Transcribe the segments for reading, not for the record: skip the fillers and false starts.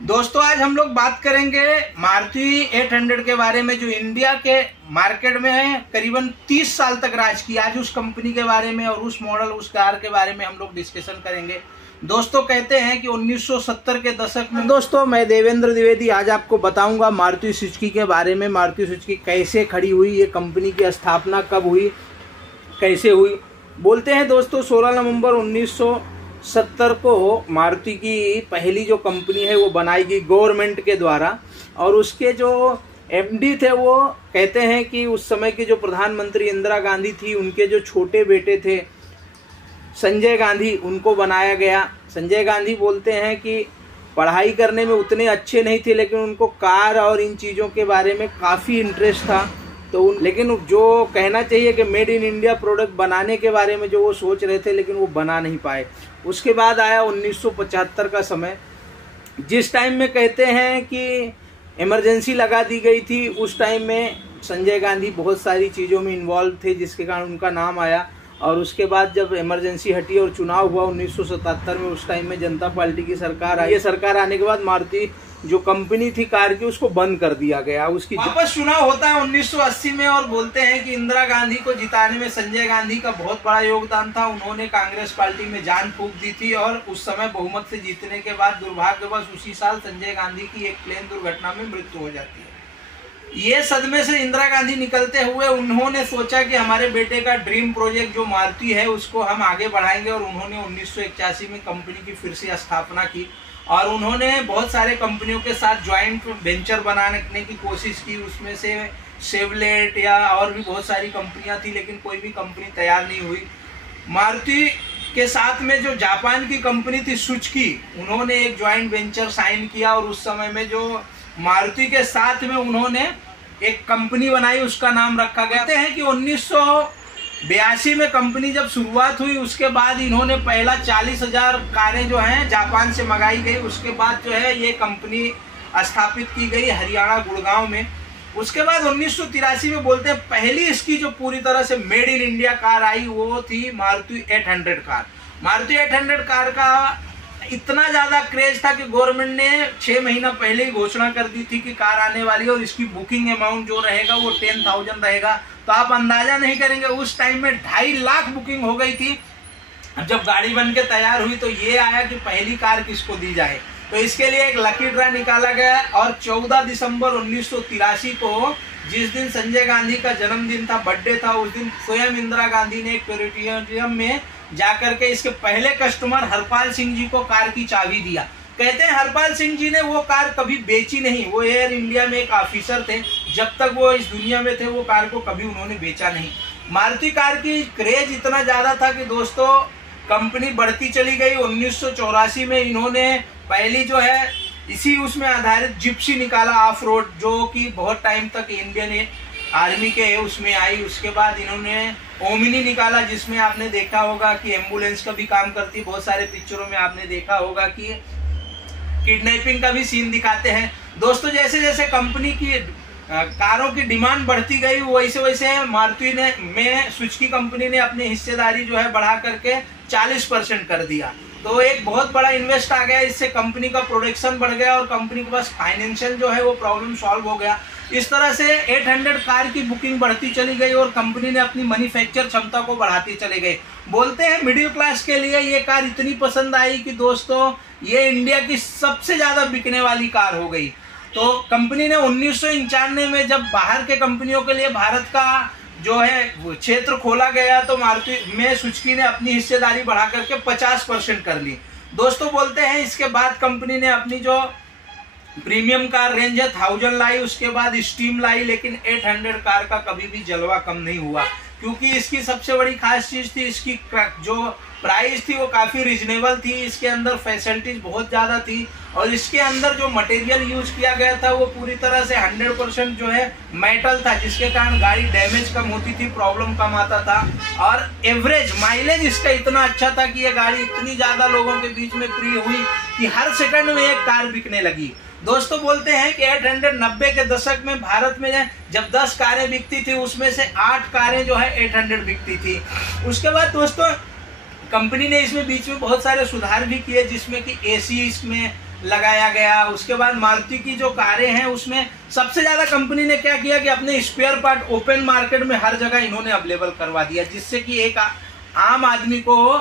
दोस्तों आज हम लोग बात करेंगे मारुति 800 के बारे में, जो इंडिया के मार्केट में है करीबन 30 साल तक राज की। आज उस कंपनी के बारे में और उस मॉडल, उस कार के बारे में हम लोग डिस्कशन करेंगे। दोस्तों कहते हैं कि 1970 के दशक में, दोस्तों मैं देवेंद्र द्विवेदी आज आपको बताऊंगा मारुति सुजुकी के बारे में। मारुति सुजुकी कैसे खड़ी हुई, ये कंपनी की स्थापना कब हुई, कैसे हुई। बोलते हैं दोस्तों 16 नवंबर 1970 को मारुति की पहली जो कंपनी है वो बनाई गई गवर्नमेंट के द्वारा, और उसके जो एमडी थे वो कहते हैं कि उस समय की जो प्रधानमंत्री इंदिरा गांधी थी, उनके जो छोटे बेटे थे संजय गांधी, उनको बनाया गया। संजय गांधी बोलते हैं कि पढ़ाई करने में उतने अच्छे नहीं थे, लेकिन उनको कार और इन चीज़ों के बारे में काफ़ी इंटरेस्ट था। तो लेकिन जो कहना चाहिए कि मेड इन इंडिया प्रोडक्ट बनाने के बारे में जो वो सोच रहे थे, लेकिन वो बना नहीं पाए। उसके बाद आया 1975 का समय, जिस टाइम में कहते हैं कि इमरजेंसी लगा दी गई थी। उस टाइम में संजय गांधी बहुत सारी चीज़ों में इन्वॉल्व थे, जिसके कारण उनका नाम आया। और उसके बाद जब इमरजेंसी हटी और चुनाव हुआ 1977 में, उस टाइम में जनता पार्टी की सरकार आई। ये सरकार आने के बाद मारुति जो कंपनी थी कार की, उसको बंद कर दिया गया। उसकी वापस चुनाव होता है 1980 में, और बोलते हैं कि इंदिरा गांधी को जिताने में संजय गांधी का बहुत बड़ा योगदान था। उन्होंने कांग्रेस पार्टी में जान फूंक दी थी, और उस समय बहुमत से जीतने के बाद दुर्भाग्यवश उसी साल संजय गांधी की एक प्लेन दुर्घटना में मृत्यु हो जाती है। ये सदमे से इंदिरा गांधी निकलते हुए उन्होंने सोचा कि हमारे बेटे का ड्रीम प्रोजेक्ट जो मारुति है उसको हम आगे बढ़ाएंगे, और उन्होंने 1981 में कंपनी की फिर से स्थापना की। और उन्होंने बहुत सारे कंपनियों के साथ ज्वाइंट वेंचर बनाने की कोशिश की। उसमें से शेवलेट या और भी बहुत सारी कंपनियां थी, लेकिन कोई भी कंपनी तैयार नहीं हुई। मारुति के साथ में जो जापान की कंपनी थी सुजुकी, उन्होंने एक ज्वाइंट वेंचर साइन किया, और उस समय में जो मारुति के साथ में उन्होंने एक कंपनी बनाई, उसका नाम रखा गया। कहते हैं कि 1982 में कंपनी जब शुरुआत हुई, उसके बाद इन्होंने पहला 40,000 कारें जो हैं जापान से मंगाई गई। उसके बाद जो है ये कंपनी स्थापित की गई हरियाणा गुड़गांव में। उसके बाद 1983 में बोलते हैं पहली इसकी जो पूरी तरह से मेड इन इंडिया कार आई, वो थी मारुति 800 कार। मारुति 800 कार का इतना ज्यादा क्रेज था कि गवर्नमेंट ने 6 महीना पहले ही घोषणा कर दी थी कि कार आने वाली है, और इसकी बुकिंग अमाउंट जो रहेगा वो 10,000 रहेगा। तो आप अंदाजा नहीं करेंगे, उस टाइम में 2.5 लाख बुकिंग हो गई थी। जब गाड़ी बन के तैयार हुई तो ये आया कि पहली कार किसको दी जाए। तो इसके लिए एक लकी ड्रा निकाला गया, और 14 दिसंबर 1983 को, जिस दिन संजय गांधी का जन्मदिन था, बर्थडे था, उस दिन स्वयं इंदिरा गांधी ने एक प्लेनेटोरियम में जाकर के इसके पहले कस्टमर हरपाल सिंह जी को कार की चाबी दिया। कहते हैं हरपाल सिंह जी ने वो कार कभी बेची नहीं। वो एयर इंडिया में एक ऑफिसर थे, जब तक वो इस दुनिया में थे वो कार को कभी उन्होंने बेचा नहीं। मारुति कार की क्रेज इतना ज्यादा था कि दोस्तों कंपनी बढ़ती चली गई। 1984 में इन्होंने पहली जो है इसी उसमें आधारित जिप्सी निकाला ऑफ रोड, जो कि बहुत टाइम तक इंडियन आर्मी के उसमें आई। उसके बाद इन्होंने ओमिनी निकाला, जिसमें आपने देखा होगा कि एम्बुलेंस का भी काम करती। बहुत सारे पिक्चरों में आपने देखा होगा कि किडनैपिंग का भी सीन दिखाते हैं। दोस्तों जैसे जैसे कंपनी की कारों की डिमांड बढ़ती गई, वैसे वैसे मारुति में सुजुकी कंपनी ने अपनी हिस्सेदारी जो है बढ़ा करके 40% कर दिया। तो एक बहुत बड़ा इन्वेस्ट आ गया, इससे कंपनी का प्रोडक्शन बढ़ गया, और कंपनी के पास फाइनेंशियल जो है वो प्रॉब्लम सॉल्व हो गया। इस तरह से 800 कार की बुकिंग बढ़ती चली गई, और कंपनी ने अपनी मैन्युफैक्चर क्षमता को बढ़ाती चले गए। बोलते हैं मिडिल क्लास के लिए ये कार इतनी पसंद आई कि दोस्तों ये इंडिया की सबसे ज्यादा बिकने वाली कार हो गई। तो कंपनी ने 1991 में जब बाहर के कंपनियों के लिए भारत का जो है क्षेत्र खोला गया, तो मारुति में सुजुकी ने अपनी हिस्सेदारी बढ़ा करके 50% कर ली। दोस्तों बोलते हैं इसके बाद कंपनी ने अपनी जो प्रीमियम कार रेंज है 1000 लाई, उसके बाद स्टीम लाई, लेकिन 800 कार का कभी भी जलवा कम नहीं हुआ, क्योंकि इसकी सबसे बड़ी खास चीज थी इसकी जो प्राइस थी वो काफी रिजनेबल थी। इसके अंदर फैसिलिटीज बहुत ज्यादा थी, और इसके अंदर जो मटेरियल यूज किया गया था वो पूरी तरह से 100% जो है मेटल था, जिसके कारण गाड़ी डैमेज कम होती थी, प्रॉब्लम कम आता था। और एवरेज माइलेज इसका इतना अच्छा था कि ये गाड़ी इतनी ज्यादा लोगों के बीच में प्रिय हुई कि हर सेकंड में एक कार बिकने लगी। दोस्तों बोलते हैं कि 890 के दशक में भारत में जब 10 कारें बिकती थी, उसमें से 8 कारें जो है 800 बिकती थी। उसके बाद दोस्तों कंपनी ने इसमें बीच में बहुत सारे सुधार भी किए, जिसमें कि एसी इसमें लगाया गया। उसके बाद मारुति की जो कारें हैं उसमें सबसे ज्यादा कंपनी ने क्या किया कि अपने स्पेयर पार्ट ओपन मार्केट में हर जगह इन्होंने अवेलेबल करवा दिया, जिससे कि एक आम आदमी को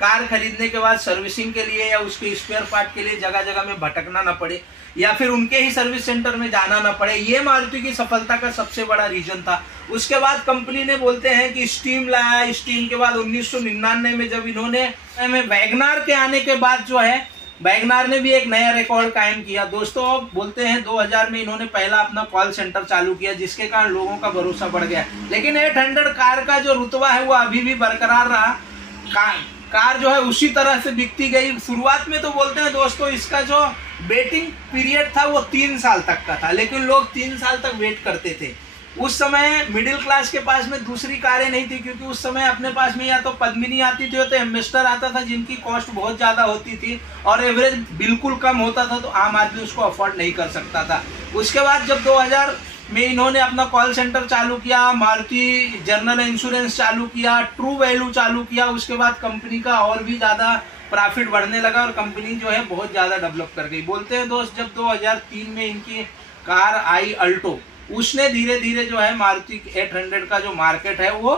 कार खरीदने के बाद सर्विसिंग के लिए या उसके स्पेयर पार्ट के लिए जगह जगह में भटकना ना पड़े या फिर उनके ही सर्विस सेंटर में जाना ना पड़े। ये मारुति की सफलता का सबसे बड़ा रीजन था। उसके बाद कंपनी ने बोलते हैं कि स्टीम लाया। स्टीम के बाद 1999 में जब इन्होंने वैगनार के आने के बाद जो है वैगनार ने भी एक नया रिकॉर्ड कायम किया। दोस्तों बोलते हैं 2000 में इन्होंने पहला अपना कॉल सेंटर चालू किया, जिसके कारण लोगों का भरोसा बढ़ गया। लेकिन 800 कार का जो रुतबा है वो अभी भी बरकरार रहा। कार जो है उसी तरह से बिकती गई। शुरुआत में तो बोलते हैं दोस्तों इसका जो वेटिंग पीरियड था वो 3 साल तक का था, लेकिन लोग 3 साल तक वेट करते थे। उस समय मिडिल क्लास के पास में दूसरी कारें नहीं थी, क्योंकि उस समय अपने पास में या तो पद्मिनी आती थी तो एम्बेसडर आता था, जिनकी कॉस्ट बहुत ज्यादा होती थी और एवरेज बिल्कुल कम होता था, तो आम आदमी उसको अफोर्ड नहीं कर सकता था। उसके बाद जब 2000 में इन्होंने अपना कॉल सेंटर चालू किया, मारुति जनरल इंश्योरेंस चालू किया, ट्रू वैल्यू चालू किया, उसके बाद कंपनी का और भी ज्यादा प्रॉफिट बढ़ने लगा और कंपनी जो है बहुत ज्यादा डेवलप कर गई। बोलते हैं दोस्त जब 2003 में इनकी कार आई अल्टो, उसने धीरे धीरे जो है मारुति 800 का जो मार्केट है वो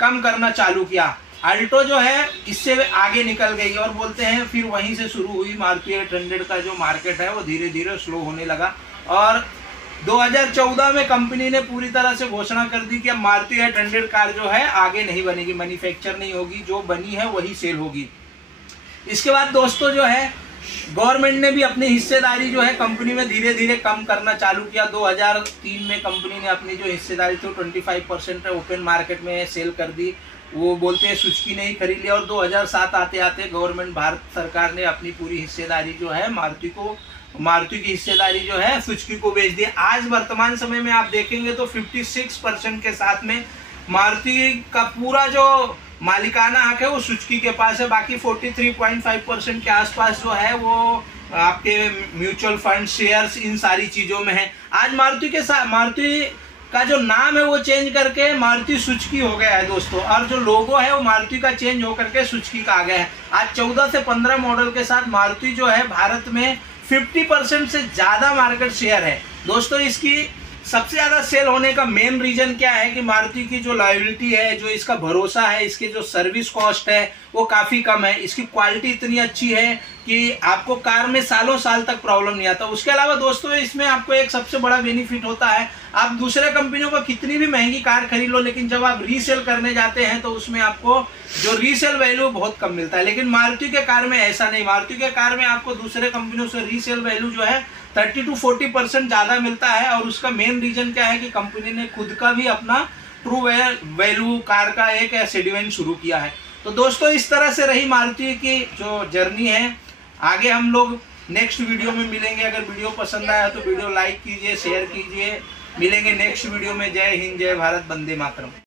कम करना चालू किया। अल्टो जो है इससे आगे निकल गई और बोलते हैं फिर वहीं से शुरू हुई मारुति 800 का जो मार्केट है वो धीरे धीरे स्लो होने लगा। और 2014 में कंपनी ने पूरी तरह से घोषणा कर दी कि अब मारुति 800 कार जो है आगे नहीं बनेगी, मैन्युफैक्चर नहीं होगी, जो बनी है वही सेल होगी। इसके बाद दोस्तों जो है गवर्नमेंट ने भी अपनी हिस्सेदारी जो है कंपनी में धीरे धीरे कम करना चालू किया। 2003 में कंपनी ने अपनी जो हिस्सेदारी थी 25% ओपन मार्केट में सेल कर दी। वो बोलते हैं सुजुकी ने ही खरीद लिया। और 2007 आते आते गवर्नमेंट भारत सरकार ने अपनी पूरी हिस्सेदारी जो है मारुति की हिस्सेदारी जो है सुजुकी को बेच दी। आज वर्तमान समय में आप देखेंगे तो 56% के साथ में मारुति का पूरा जो मालिकाना हक है वो सुजुकी के पास है। बाकी 43.5% के आसपास जो है वो आपके म्यूचुअल फंड, शेयर्स, इन सारी चीजों में है। आज मारुति के साथ मारुति का जो नाम है वो चेंज करके मारुति सुजुकी हो गया है दोस्तों, और जो लोगो है वो मारुति का चेंज होकर के सुजुकी का आ गया है। आज 14 से 15 मॉडल के साथ मारुति जो है भारत में 50% से ज्यादा मार्केट शेयर है दोस्तों। इसकी सबसे ज्यादा सेल होने का मेन रीजन क्या है कि मारुति की जो लॉयल्टी है, जो इसका भरोसा है, इसके जो सर्विस कॉस्ट है वो काफी कम है। इसकी क्वालिटी इतनी अच्छी है कि आपको कार में सालों साल तक प्रॉब्लम नहीं आता। उसके अलावा दोस्तों इसमें आपको एक सबसे बड़ा बेनिफिट होता है, आप दूसरे कंपनियों को कितनी भी महंगी कार खरीद लो, लेकिन जब आप रीसेल करने जाते हैं तो उसमें आपको जो रीसेल वैल्यू बहुत कम मिलता है। लेकिन मारुति के कार में ऐसा नहीं। मारुति के कार में आपको दूसरे कंपनियों से रीसेल वैल्यू जो है 30 to 40% ज्यादा मिलता है। और उसका मेन रीजन क्या है कि कंपनी ने खुद का भी अपना ट्रू वैल्यू कार का एक सेगमेंट शुरू किया है। तो दोस्तों इस तरह से रही मारुति की जो जर्नी है। आगे हम लोग नेक्स्ट वीडियो में मिलेंगे। अगर वीडियो पसंद आया तो वीडियो लाइक कीजिए, शेयर कीजिए। मिलेंगे नेक्स्ट वीडियो में। जय हिंद, जय भारत, वंदे मातरम।